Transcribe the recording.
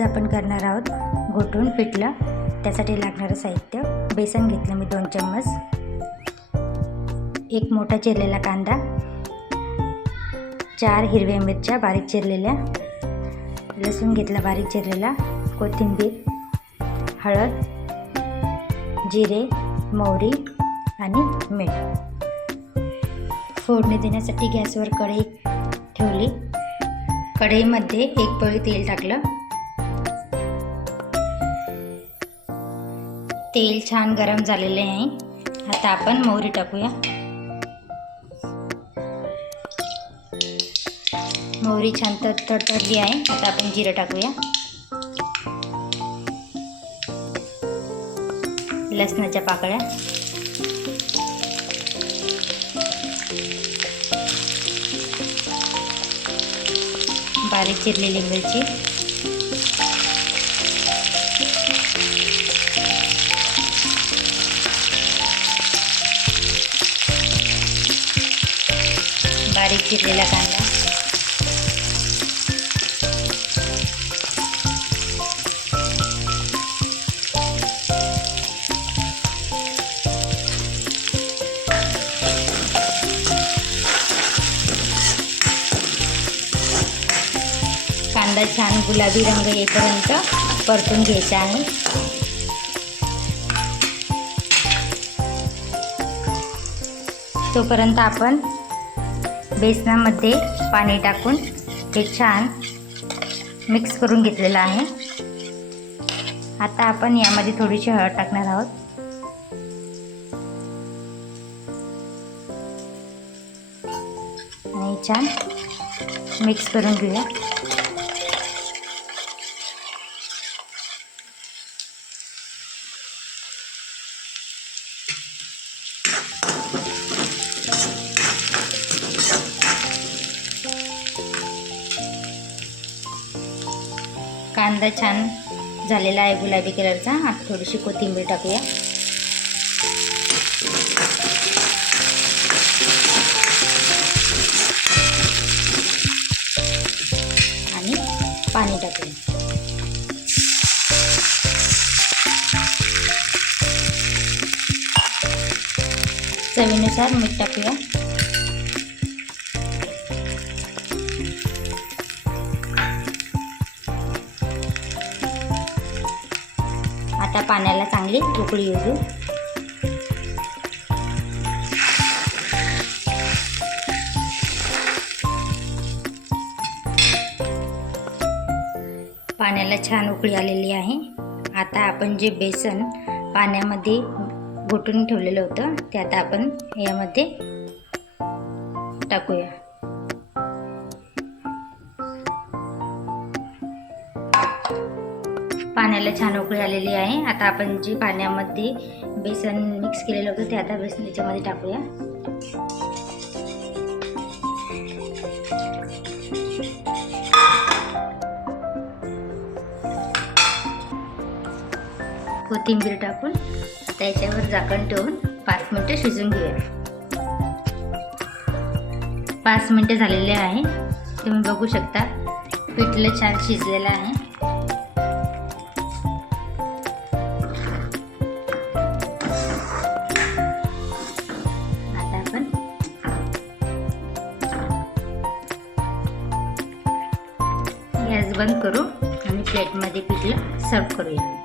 आज आपण करणार आहोत घोटून पिठलं। त्यासाठी लागणारं साहित्य: बेसन घेतलं मी 2 चम्मच, एक मोठा चिरलेला कांदा, 4 हिरव्या मिरच्या बारीक चिरलेल्या, लसूण घेतला बारीक चिरलेला, कोथिंबीर, हळद, जिरे, मोहरी आणि मीठ। फोडणी देण्यासाठी गॅसवर कढई ठेवली। कढईमध्ये 1 पळी तेल टाकलं। तेल छान गरम झालेले आहे। आता आपण मोहरी टाकूया। मोहरी छान तडतडली आहे। आता आपण जिरं टाकूया। लसणाच्या पाकळ्या, बारीक चिरलेली मिरची, बारीक चिरलेला कांदा, कांदा छान गुलाबी रंग येईपर्यंत परतून घ्यायचा आहे। तोपर्यंत आपण बेसनामध्ये पाणी टाकून हे छान मिक्स करून घेतलेलं आहे। आता आपण यामध्ये थोडीशी हळद टाकणार आहोत आणि छान मिक्स करून घेऊया। कांदा छान झालेला आहे गुलाबी कलरचा। आता थोडीशी कोथिंबीर टाकूया आणि पाणी टाकूया। चवीनुसार मीठ टाकूया। आता पाण्याला चांगली उकळी येऊ देऊ। पाण्याला छान उकळी आलेली आहे। आता आपण जे बेसन पाण्यामध्ये घोटून ठेवलेलं होतं ते आता आपण यामध्ये टाकूया। पाण्याला छान उकळी आलेली आहे। आता आपण जे पाण्यामध्ये बेसन मिक्स केलेलं होतं ते आता बेसन याच्यामध्ये टाकूया। कोथिंबीर टाकून आता याच्यावर झाकण ठेवून 5 मिनिटे शिजवून घेऊया। 5 मिनिटे झालेले आहे। तुम्ही बघू शकता पिठलं छान शिजलेलं आहे। गॅस बंद करू आणि प्लेटमध्ये पिठलं सर्व करूया।